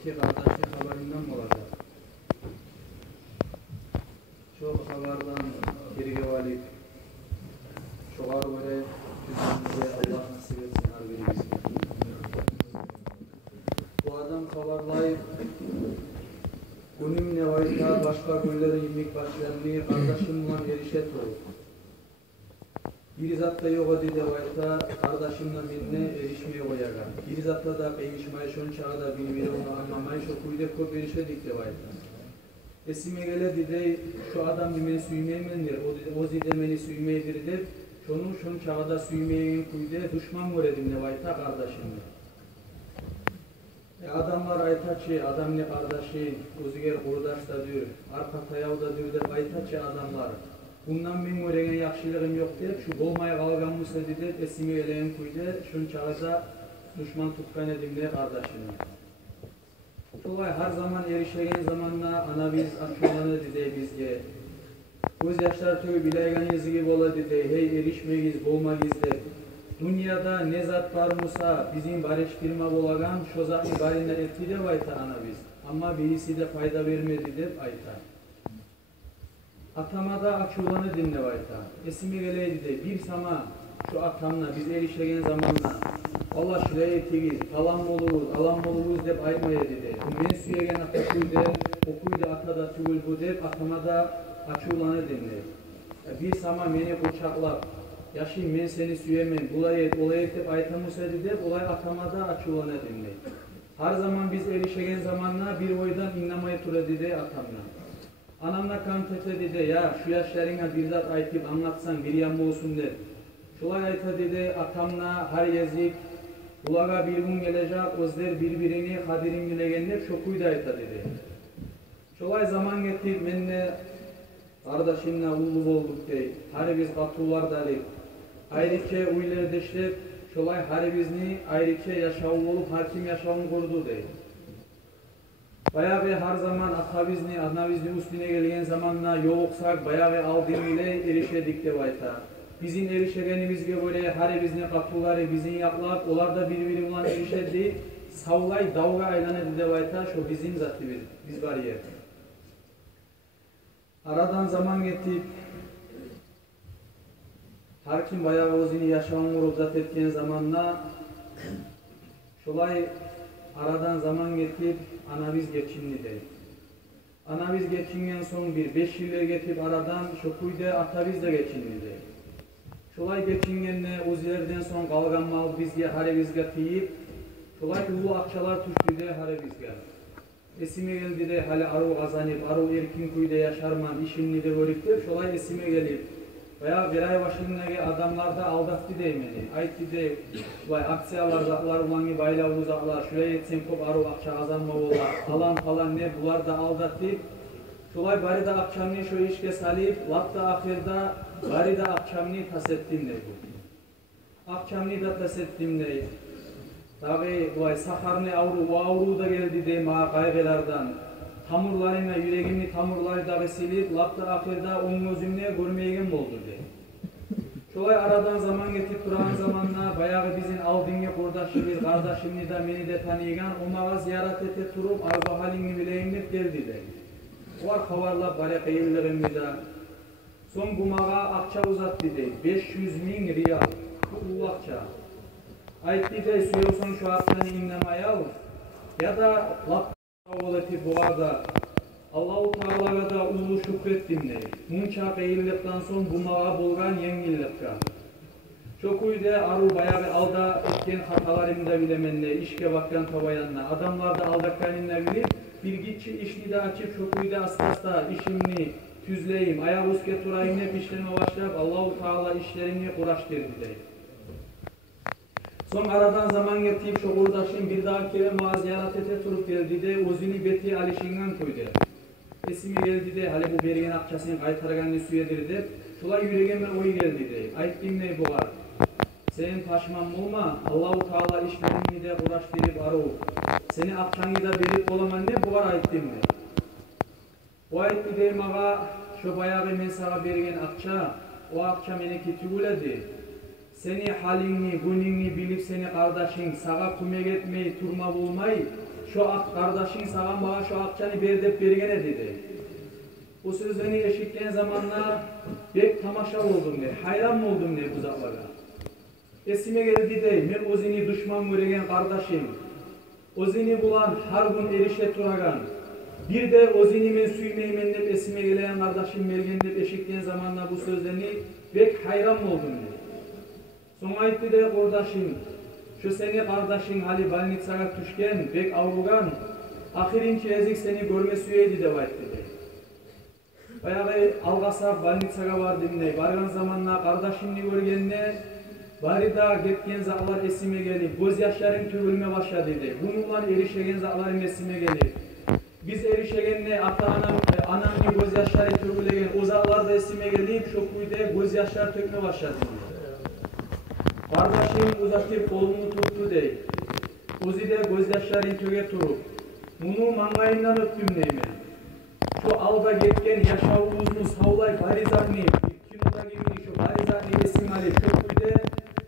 iki kardeşlik haberinden olacak. Çok haberden geri valip, çok ağır böyle düzenli Allah nasip etsin her birimizde. Bu adam haberlayıp, günüm nevayta başka günleri yemek başlarını kardeşimle erişet olur. Bir zatta yok dedi vayta kardeşimle birine erişmeye koyaga. Bir zatta da kıymışmayı şun çağda birbiri onu anlamayı şu kuyda kop erişedik de vayta. Esime gele dedi şu adam beni süymeymendir, o zide beni süymeydir de şun çağda suymeyen kuyda düşman göredim de vayta kardeşimle. Adamlar aytaçı, adam ne kardeşi, özüger kurdaş da diyor, arka tayağı da diyor de aytaçı adamlar. Bundan ben göregen yakşılığım yok deyip, şu bolmaya kalgan Musa dedi, esime geleyen kuyda, şun çağıza düşman tutkan edimle kardeşine. Şolay her zaman erişegen zamanla ana biz akşolanı dedi bizge. Göz yaşlar tüy bilaygan gibi ola dedi, hey erişmeyiz, bolmayız de. Dünyada ne zat var Musa, bizim barıştırma bolagan, şo zatı barina etti de bayta ana biz. Ama birisi de fayda vermedi de ayta. Atama da açulanı dinle bayta. Esime geleydi de bir sama şu atamla biz erişegen zamanla Allah şuraya etigiz, alan boluruz dep aymaya dedi. Men süyegen atakuydu, okuydu atada tügül bu dep atama da açulanı dinle. Bir sama meni bıçaklap, yaşayım men seni süyemen, olay et dep aytamusa dedi, olay atama da açulanı dinle. Her zaman biz erişegen zamanla bir oydan inlamaya tura dedi atamla. Anamla kan tete dedi ya şu yaşlarına bir zat aytıp anlatsan bir yan olsun der. Şolay ayta dedi atamla her yazık ulaga bir gün gelecek özler birbirini kadirin bilegenler şokuydu ayta dedi. Şolay zaman getirip menle kardeşimle ulu olduk dey. Her biz katılar dalıp ayrıca uylar deşlep şolay her bizni ayrıca yaşağı olup hakim yaşağını kurdu dey. Bayağı her zaman ata bizni, ana bizni üstüne gelen zamanla yoksak bayağı aldığım ile erişedik de bayta. Bizim erişegenimizge böyle her bizni katıları bizim yaklap, onlar da birbiri olan erişedi. Savlay davga aylanı de bayta, şu bizim zatı biz var yer. Aradan zaman getip, her kim bayağı özünü yaşamını vurup zat etken zamanla, şolay aradan zaman getip, ana biz geçinli dey. Ana biz geçingen son 5 yıllar getip aradan şokuyda ata biz de geçinli dey. Şolay geçingenle uzilerden son kalgan mal bizge hare bizge tiyip, şolay ulu akçalar tuştu de hare bizge. Esime geldi de hale aru kazanıp, aru erkin kuyda yaşarman işimni de görüp de şolay esime gelip, bayağı bir ay başındaki adamlar da aldattı deymeni. Aytti de şolay aksiyalar zatlar ulanı baylavlu zatlar, şuraya etsen kop aru akça kazanma ola, alan falan ne bular da aldattı. Şolay bari da akşamni şu işke salip, lapta ahirda bari da akşamni tasettim ne bu. Akşamni da tasettim ne. Tabi bu ay saharni avru, o avru da geldi de mağa kaygılardan. Tamurlarına yüreğimni tamurları da silip, lapta ahirda onun özümne görmeyegen oldu de. Şolay aradan zaman getip duran zamanla bayağı bizim aldığını kurdaşımız, kardeşimni de beni de tanıyan, o mağa ziyaret ete turup arzu halini bileyimle geldi de. Var havarla bare kıyırlarımı da. Son bu mağa akça uzattı de. 500.000 riyal. Bu akça. Aytti de suyusun şu haftanı inlemaya ya da lap olatı bu arada Allah-u Teala'ya da ulu şükrettim de. Munça kıyırlıktan son bu mağa bulgan yengillikka. Çokuyda aru bayağı alda etken hatalarımda bilemenle, işke bakyan tavayanla, adamlar da aldakkanınla bilip, bir gitçi işini de açıp şokuyda asla işimni tüzleyim, ayak uske turayım hep işlerime başlayıp Allah-u Teala işlerimle uğraştırdı deyim. Son aradan zaman getirip şu kurdaşım bir daha kere mağa ziyaret ete turup geldi de özünü beti alişingan koydu. Esimi geldi de hali bu berigen akçasını kaytarganını suyedir de şulay yüreğime oy geldi de ayttim ne bu var. Senin taşman olma Allah-u Teala işlerimini de uğraştırıp aru. Seni akçanı da verip olaman ne bu var ayttim ne. O aytti de mağa şu bayağı men sana berigen akça o akça meneki tügüledi. Seni halini, günini bilip seni kardeşin sağa kümek etmeyi, turma bulmayı, şu kardeşin sağan bana şu akçanı ber dep bergene dedi. Bu sözlerini eşitken zamanla bek tamaşa oldum ne, hayran oldum ne bu zatlara. Esime geldi de, men özini düşman göregen kardeşim, özini bulan har gün erişe turagan, bir de özini men süymeymen dep esime gelen kardeşim mergen dep eşitken zamanla bu sözlerini bek hayran oldum ne. Soň aytdı de kardeşim, şu seni kardeşin hali balnitsaga düşken, bek avrugan, ahirinki ezik seni görme süyeydi dep aytdı de. Bayağı algasa balnitsaga bardım ne, bargan zamanla kardeşimni görgende, bari da getken zatlar esime gelip, göz yaşlarım tökülme başladı dedi. Bununla erişegen zatlarım esime gelip, biz erişegenle anamni göz yaşları tökülegen, o zatlar da esime gelip, şokuyda göz yaşları tökme başladı dedi. Kardeşim uzatıp kolunu tuttu dey. Ozi de göz yaşlarını töke turup, bunu mangayından öptüm deymen. Şu alda getken yaşavuuzunu savlay barizatni, kinoda gibi şu barizatni esim alip, şokuyda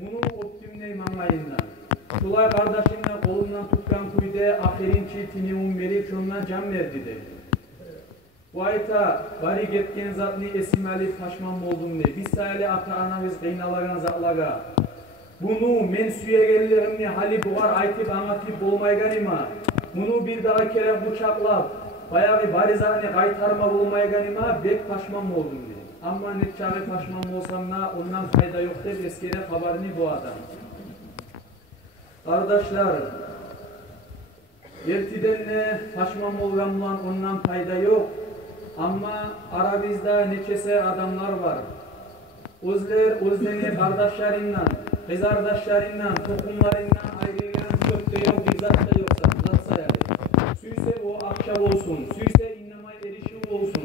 bunu öptüm dey mangayından. Şulay kardeşimle kolundan tutkan kuyda ahirinci tinium verip şondan can verdi dey. Bu ayta bari getken zatni esim alip paşman oldum dey. Biz sayali ata-anamız kıynalagan zatlaga. Bunu men süyegenlerimni hali buğar aytıp anlatıp bolmayganıma, bunu bir daha kere bıçaklap, bayağı barizatni kaytarma bolmayganıma bek paşman oldum deyip. Ama ne çağı paşman olsam da ondan fayda yok deyip eskere haberini bu adam. Kardeşler, ertiden ne paşman olgandan ondan fayda yok. Ama aramızda neçese adamlar var. Özlerini kardeşlerinden, kızardaşlarından, toplumlarından ayrılan kökte yok, bir zat da yoksa, zat sayarı. Süyse o akşam olsun, süyse innamay erişim olsun.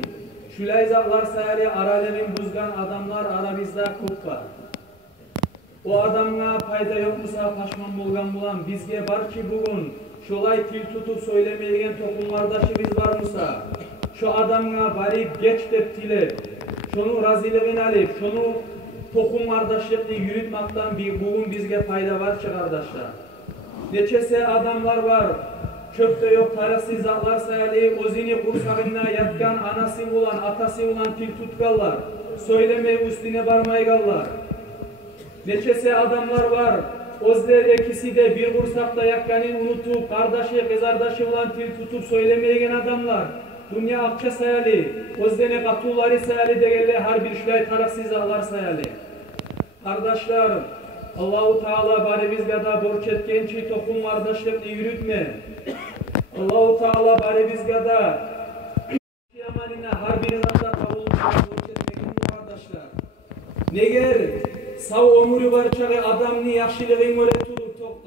Şülay zatlar sayarı aralığın buzgan adamlar aramızda çok var. O adamla fayda yok musa paşman bolgan bulan bizge bar ki bugün şolay til tutup söylemeyen toplumlardaşımız var musa. Şu adamla bari geç dep tilep, şonu raziliğini alıp, şonu tokum kardeşlikni yürütmaktan bugün bizge fayda var ki kardeşler. Neçese adamlar var, çöpte yok tarafsız zatlar sayali, özini kursağına yatkan anası olan, atası olan til tutkallar, söylemeye üstüne barmaygallar. Neçese adamlar var, özler ikisi de bir kursakta yakkanı unutup, kardeşi, kızardaşı olan til tutup söylemeyen adamlar. Dünya akça sayali, özlerine katulları sayali degelle her bir şulay tarafsız zatlar sayali. Kardeşler, Allah-u Teala bari bizge da borç etkençi toplum kardeşlikni yürütme. Allah-u Teala bari bizge da yamanina her bir zatta kavulmuşlar borç etmekin bu kardeşler. Neger sağ ömrü barçağı adamni yaxşılığın göre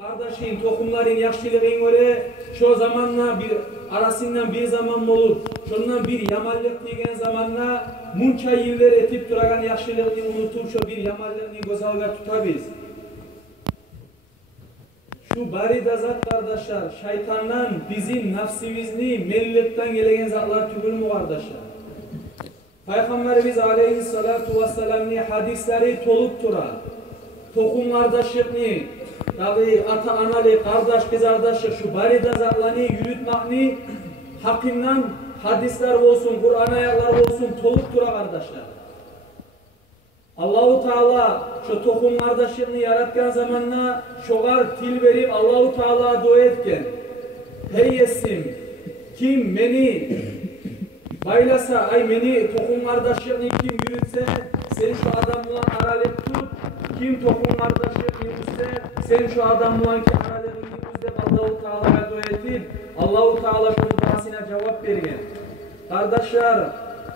kardeşin, toplumların yaxşılığın göre şu zamanla bir arasından bir zaman olur. Şundan bir yamallık degen zamanla munça yıllar etip duragan yaxşılığını unutup şu bir yamallığını gözalga tutabız. Şu bari da zat kardeşler, şeytandan bizim nafsimizni mellikten gelegen zatlar tügül mü kardeşler? Peygamberimiz aleyhissalatu vesselam'ni hadisleri tolup tura. Tokum kardeşlikni, tabi ata analı, kardeş kızardaşlık şu bari da zatlarını yürütmakni hakkından hadisler olsun, Kur'an ayetler olsun tolup tura kardeşler. Allah-u Teala şu tokum kardeşliğini yaratkan zamanla şoğar til verip Allah-u Teala dua etken. Hey yesim, kim beni baylasa, ay beni tokum kardeşliğini kim yürütse, sen şu adamla aralık tut. Kim tokum kardeşliğini yürütse, sen şu adamla ki aralığını yürütse Allah-u Teala'ya dua etip, Allah-u Teala şunun duasına cevap vergen. Kardeşler,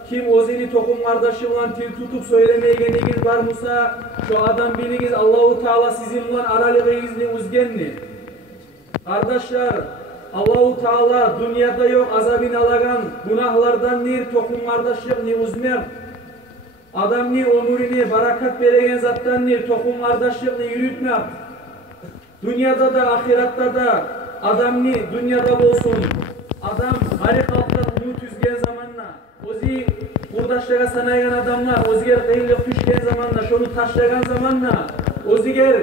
kim özini tokum kardeşi olan til tutup söylemeyeniniz var mısa, şu adam biliniz Allah-u Teala sizin olan aralığınızı uzgenni. Kardeşler, Allah-u Teala dünyada yok azabını alagan günahlardan nir tokum kardeşliğini uzmer. Adamni ömrüne barakat veregen zattan nir tokum kardeşliğini yürütmek. Dünyada da ahiratta da adamni dünyada olsun. Adam garik halktan umut üzgen zamanla ozi kurdaşlara sanayan adamlar oziger kıyılık düşken zamanla şonu taşlayan zamanla oziger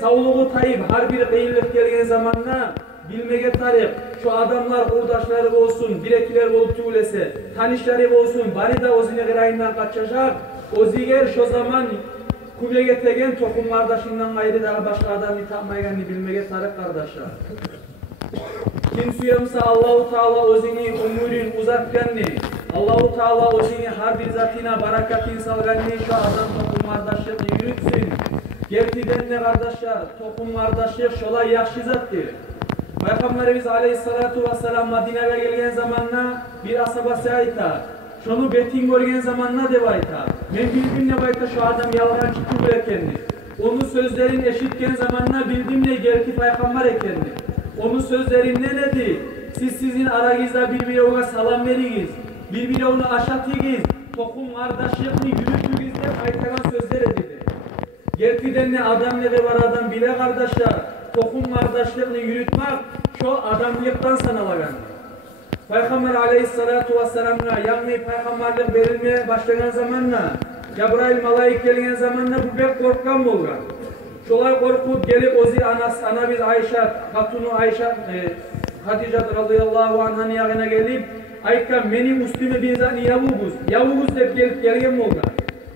sağlığı tayip her bir kıyılık gelgen zamanla bilmege tarif, şu adamlar kurdaşları olsun, birekiler olup tüylese, tanışları olsun, bari da ozine gırayından kaçacak, oziger şu zaman kubege tegen tokum kardeşinden gayrı daha başka adamı tapmayganını bilmege tarif kardeşler. Kim suyamsa Allahu Teala ozini umurun uzatganını, Allahu Teala ozini har bir zatına barakatin salganını şu adam tokum kardeşliğini yürütsün. Gerçekten ne kardeşler, tokum kardeşlik şolay yakşı zattır. Peygamberimiz Aleyhissalatu vesselam Medine'ye gelgen zamanla bir asabası ayta. Şunu betin görgen zamanla deva ayta. Men bildim ne bayta şu adam yalgan çıktı ekenni. Onun sözlerini eşitken zamanla bildim ne gerçi peygamber ekenni. Onun sözleri ne dedi? Siz sizin aranızda birbirine salam veriniz. Birbirine aşatınız. Tokum kardeşliğini yürütünüz de aytagan sözler dedi. Gerçekten ne adam ne de var adam bile kardeşler. Tokum kardeşliğini yürütmek şu adamlıktan sanılagan. Peygamber Aleyhissalatu vesselam'a yani peygamberlik verilmeye başlayan zamanla Cebrail malaik gelgen zamanla bu pek korkan olgan. Şolay korkup gelip ozi anabız Ayşe, hatunu Ayşe, Hatice radıyallahu anh'ın yanına gelip aykan benim üstüme bir zani yavuguz hep gelip gelgen olgan.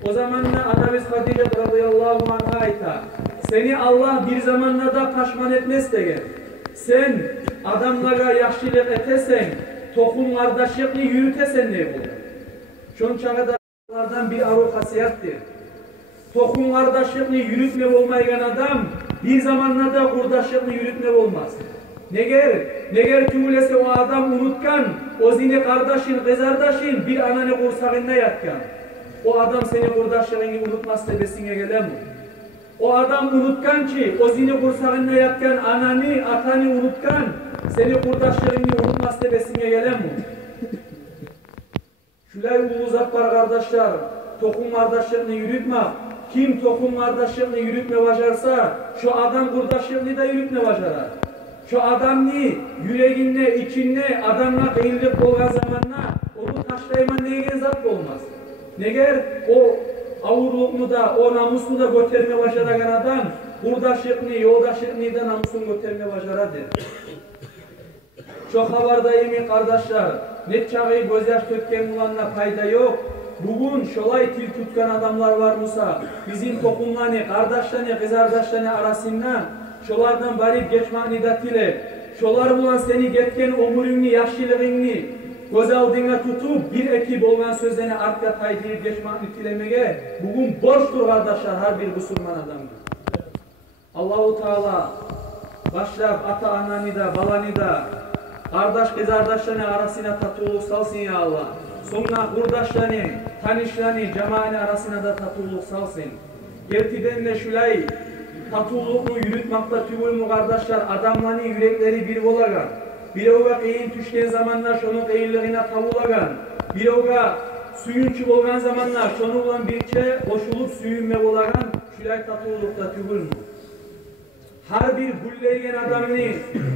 O zamanla anabız Hatice radıyallahu anh'a ayta. Seni Allah bir zamanlarda taşman etmez degen. Sen adamlara yaşlılık etesen, tokum kardeşliğini yürütesen ne olur? Şun çağdalardan bir arı hasiyattir. Tokum kardeşliğini yürütme olmayan adam bir zamanlarda kurdaşlıkını yürütme olmaz. Neger tüylese o adam unutkan, o zine kardeşin, kızardaşin bir ananı kursağında yatkan. O adam seni kurdaşlığını unutmaz tebesine gelen mi? O adam unutkan ki, o zini kursağında yatkan ananı, atanı unutkan, seni kurdaşlarını unutmaz tebesine gelen mi? Şulay uluzat var kardeşler, tokum kardeşlerini yürütme. Kim tokum kardeşlerini yürütme başarsa, şu adam kurdaşlarını da yürütme başarar. Şu adamını yüreğinle, içinle, adamla kıyılıp olan zamanla, onu taşlayman neygen zat olmaz. Neger o avurluğunu da, o namusunu da götürme başaragan adam, kurdaşlıkını, yoldaşlıkını da namusunu götürme başaradır. Çok habardayım kardeşler, net çağı göz yaş tökken bulanla fayda yok. Bugün şolay til tutkan adamlar var Musa, bizim tokumlarını, kardeşlerini, kızardaşlarını arasında, şolardan bari geçmani da tile, şolar bulan seni getken omurunu, yaşlılığını, göz aldığına tutup bir ekip olan sözlerini arka taydıyıp geçmani tilemege, bugün borçtur kardeşler her bir Müslüman adamdır. Allahu Teala başlayıp ata ananı da, balanı da, kardeş kızardaşlarını arasına tatuluk salsın ya Allah. Sonra kurdaşlarını, tanışlarını, cemaatini arasına da tatuluk salsın. Gerçekten de şulay tatulluğunu yürütmakta tübül kardeşler adamların yürekleri bir olagan. Bir oga kıyın düşken zamanlar şunun kıyınlığına tavulagan. Bir oga suyunçuk olgan zamanlar şunu olan birçe koşulup suyunme olagan şulay tatulluğunda tübül mü? Her bir gülleygen adamını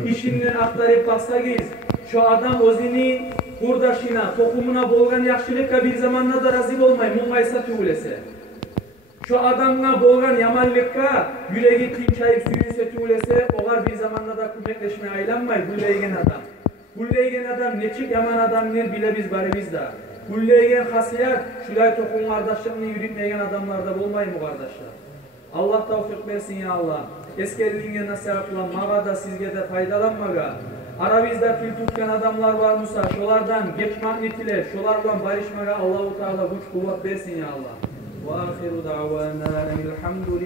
işinden aktarıp baksagiz, şu adam ozini kurdaşına, tokumuna bolgan yakşılıkka bir zamanla da razı olmay, mungaysa tüylese. Şu adamla bolgan yamanlıkka yüreği tinçayıp suyunse tüylese, oğar bir zamanla da kümekleşmeye aylanmay, gülleygen adam. Gülleygen adam neçik yaman adamdır bile biz bari biz da. Gülleygen hasiyat, şulay tokum kardeşliğini yürütmeyen adamlarda bolmay mı kardeşler? Allah tavfik versin ya Allah. Eskerliğine nasihat kılan mağa da sizge de faydalanmaga. Aramızda til tutkan adamlar var Musa. Şolardan geçmak netiler, şolardan barışmaga Allah-u Teala güç kuvvet versin ya Allah. Ve ahiru da'vana elhamdülillah.